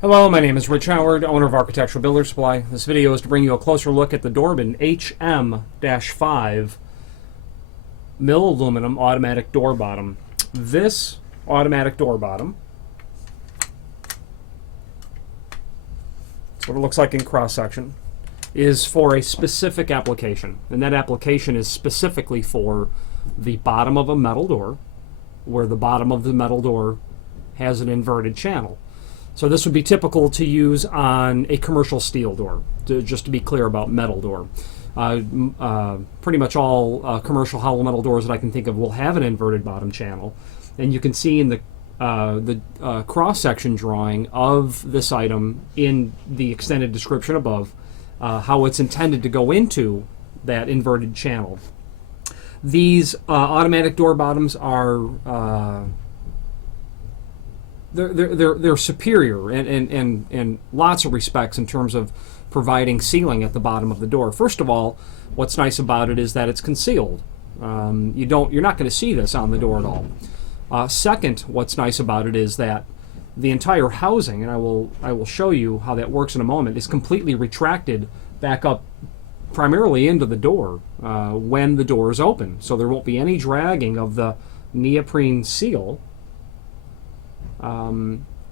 Hello, my name is Rich Howard, owner of Architectural Builder Supply. This video is to bring you a closer look at the Dorbin HM-5 mill aluminum automatic door bottom. This automatic door bottom, that's what it looks like in cross-section, is for a specific application. And that application is specifically for the bottom of a metal door, where the bottom of the metal door has an inverted channel. So this would be typical to use on a commercial steel door, just to be clear about metal door. Pretty much all commercial hollow metal doors that I can think of will have an inverted bottom channel. And you can see in the cross-section drawing of this item in the extended description above how it's intended to go into that inverted channel. These automatic door bottoms are they're superior in lots of respects in terms of providing sealing at the bottom of the door. First of all, what's nice about it is that it's concealed. You're not going to see this on the door at all. Second, what's nice about it is that the entire housing, and I will show you how that works in a moment, is completely retracted back up primarily into the door when the door is open. So there won't be any dragging of the neoprene seal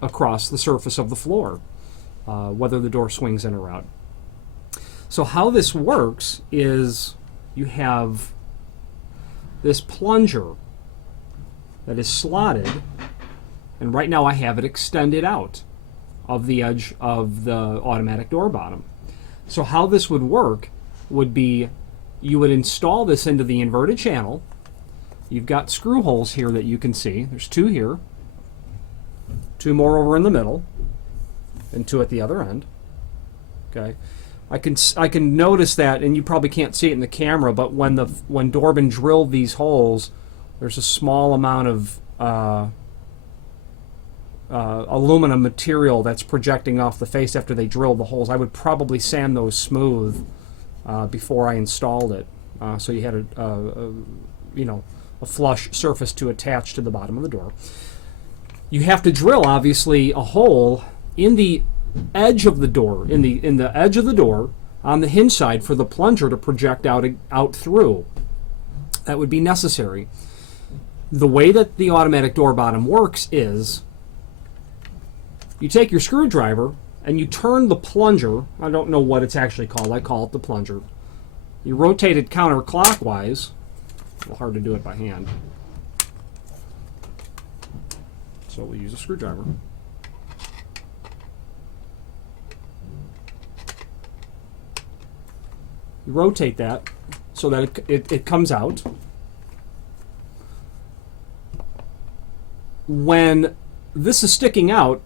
across the surface of the floor, whether the door swings in or out. So how this works is you have this plunger that is slotted, and right now I have it extended out of the edge of the automatic door bottom. So how this would work would be you would install this into the inverted channel. You've got screw holes here that you can see. There's two here, two more over in the middle, and two at the other end. Okay, I can notice that, and you probably can't see it in the camera, but when Dorbin drilled these holes, there's a small amount of aluminum material that's projecting off the face after they drilled the holes. I would probably sand those smooth before I installed it, so you had a flush surface to attach to the bottom of the door. You have to drill, obviously, a hole in the edge of the door, in the edge of the door on the hinge side for the plunger to project out through. That would be necessary. The way that the automatic door bottom works is you take your screwdriver and you turn the plunger. I don't know what it's actually called. I call it the plunger. You rotate it counterclockwise. A little hard to do it by hand, so we'll use a screwdriver. You rotate that so that it comes out. When this is sticking out,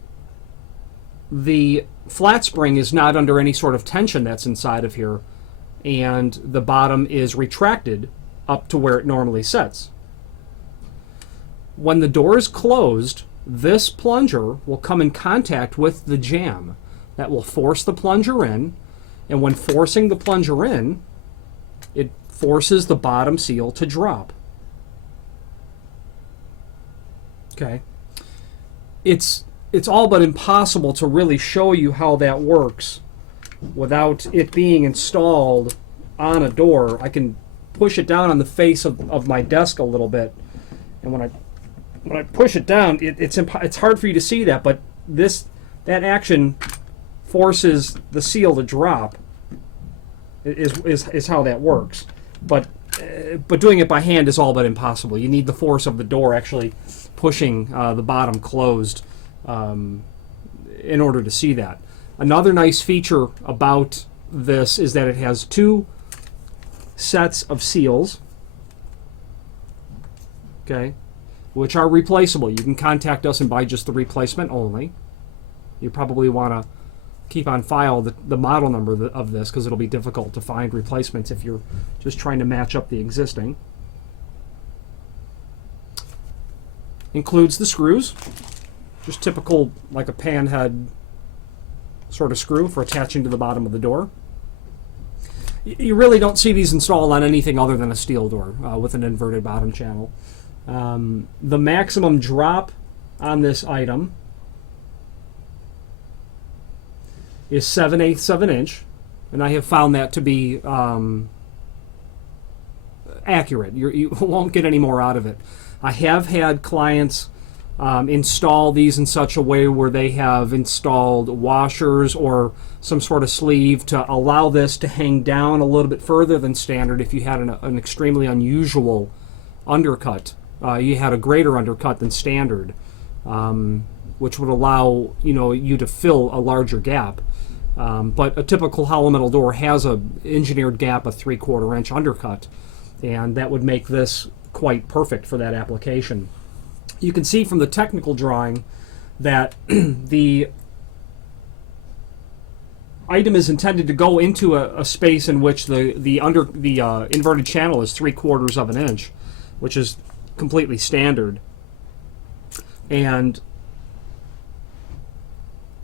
the flat spring is not under any sort of tension that's inside of here, and the bottom is retracted up to where it normally sits. When the door is closed, this plunger will come in contact with the jamb. That will force the plunger in, and when forcing the plunger in, it forces the bottom seal to drop. Okay. It's all but impossible to really show you how that works without it being installed on a door. I can push it down on the face of my desk a little bit, and when I push it down, it's hard for you to see that, but that action forces the seal to drop. Is how that works. But doing it by hand is all but impossible. You need the force of the door actually pushing the bottom closed in order to see that. Another nice feature about this is that it has two sets of seals, okay, which are replaceable. You can contact us and buy just the replacement only. You probably want to keep on file the model number of this, because it'll be difficult to find replacements if you're just trying to match up the existing. Includes the screws, just typical, like a pan head sort of screw for attaching to the bottom of the door. You really don't see these installed on anything other than a steel door with an inverted bottom channel. The maximum drop on this item is 7/8 of an inch, and I have found that to be accurate. You won't get any more out of it. I have had clients install these in such a way where they have installed washers or some sort of sleeve to allow this to hang down a little bit further than standard. If you had an extremely unusual undercut, you had a greater undercut than standard, which would allow you to fill a larger gap. But a typical hollow metal door has a engineered gap of 3/4 inch undercut, and that would make this quite perfect for that application. You can see from the technical drawing that the item is intended to go into a space in which the inverted channel is 3/4 of an inch, which is completely standard. And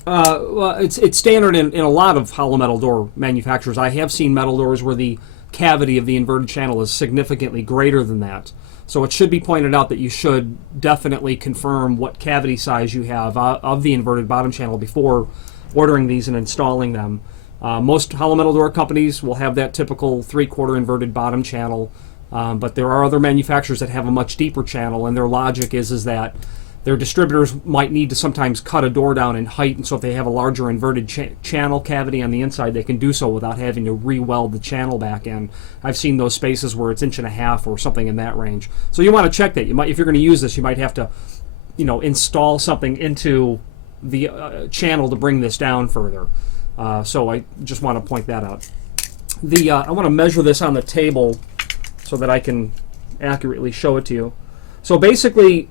well, it's standard in a lot of hollow metal door manufacturers. I have seen metal doors where the cavity of the inverted channel is significantly greater than that. So it should be pointed out that you should definitely confirm what cavity size you have of the inverted bottom channel before ordering these and installing them. Most hollow metal door companies will have that typical 3/4 inverted bottom channel, but there are other manufacturers that have a much deeper channel, and their logic is that their distributors might need to sometimes cut a door down in height, and so if they have a larger inverted channel cavity on the inside, they can do so without having to re-weld the channel back in. I've seen those spaces where it's 1.5 inches or something in that range. So you want to check that. You might, if you're going to use this, you might have to, install something into the channel to bring this down further. So I just want to point that out. I want to measure this on the table so that I can accurately show it to you. So basically,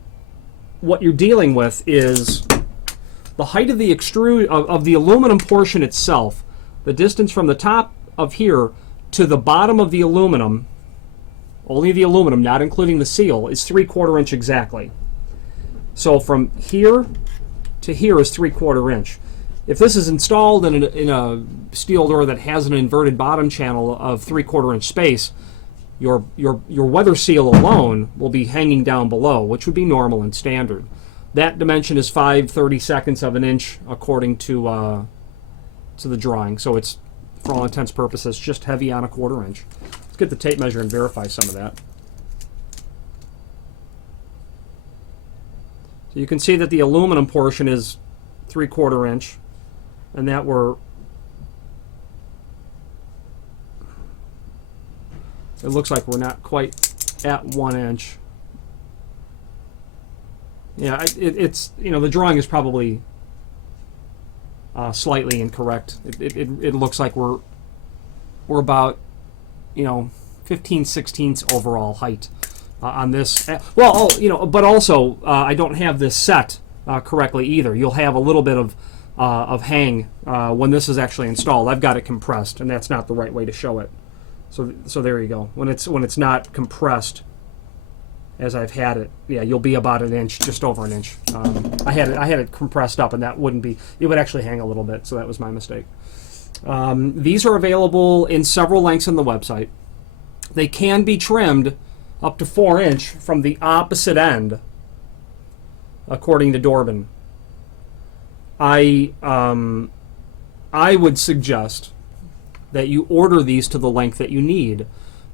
what you're dealing with is the height of the of the aluminum portion itself. The distance from the top of here to the bottom of the aluminum, only the aluminum, not including the seal, is 3/4 inch exactly. So from here to here is 3/4 inch. If this is installed in a steel door that has an inverted bottom channel of 3/4 inch space, your weather seal alone will be hanging down below, which would be normal and standard. That dimension is 5/32 of an inch according to the drawing. So it's, for all intents and purposes, just heavy on 1/4 inch. Let's get the tape measure and verify some of that. So you can see that the aluminum portion is 3/4 inch, and that it looks like we're not quite at 1 inch. Yeah, it's the drawing is probably slightly incorrect. It looks like we're about 15/16 overall height on this. Well, but also I don't have this set correctly either. You'll have a little bit of hang when this is actually installed. I've got it compressed, and that's not the right way to show it. So there you go. When it's not compressed, as I've had it, yeah, you'll be about an inch, just over an inch. I had it compressed up, and that wouldn't be. It would actually hang a little bit, so that was my mistake. These are available in several lengths on the website. They can be trimmed up to 4 inch from the opposite end, according to Dorbin. I would suggest that you order these to the length that you need.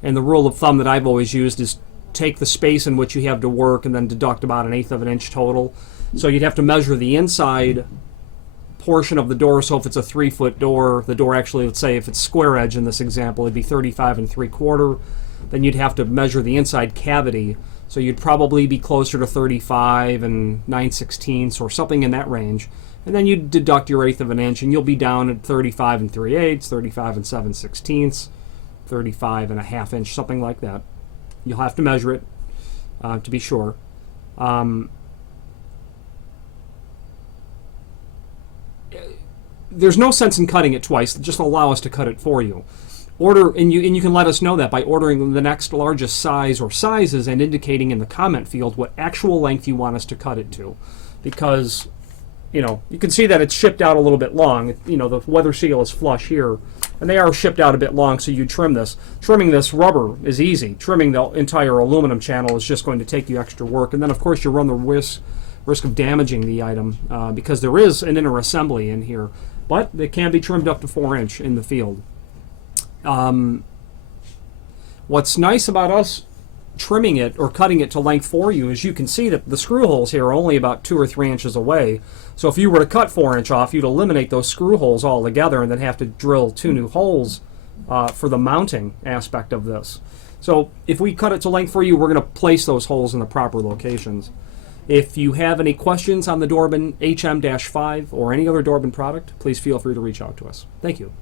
And the rule of thumb that I've always used is take the space in which you have to work and then deduct about 1/8 of an inch total. So you'd have to measure the inside portion of the door. So if it's a 3-foot door, the door actually, let's say if it's square edge in this example, it'd be 35 3/4. Then you'd have to measure the inside cavity. So you'd probably be closer to 35 9/16 or something in that range. And then you deduct your 1/8 of an inch, and you'll be down at 35 3/8, 35 7/16, 35 1/2 inch, something like that. You'll have to measure it to be sure. There's no sense in cutting it twice. Just allow us to cut it for you. You can let us know that by ordering the next largest size or sizes and indicating in the comment field what actual length you want us to cut it to, because you can see that it's shipped out a little bit long. The weather seal is flush here, and they are shipped out a bit long, so you trim this. Trimming this rubber is easy. Trimming the entire aluminum channel is just going to take you extra work, and then of course you run the risk of damaging the item because there is an inner assembly in here. but they can be trimmed up to 4-inch in the field. What's nice about us trimming it or cutting it to length for you is you can see that the screw holes here are only about 2 or 3 inches away. So if you were to cut 4-inch off, you'd eliminate those screw holes altogether and then have to drill 2 new holes for the mounting aspect of this. So if we cut it to length for you, we're going to place those holes in the proper locations. If you have any questions on the Dorbin HM-5 or any other Dorbin product, please feel free to reach out to us. Thank you.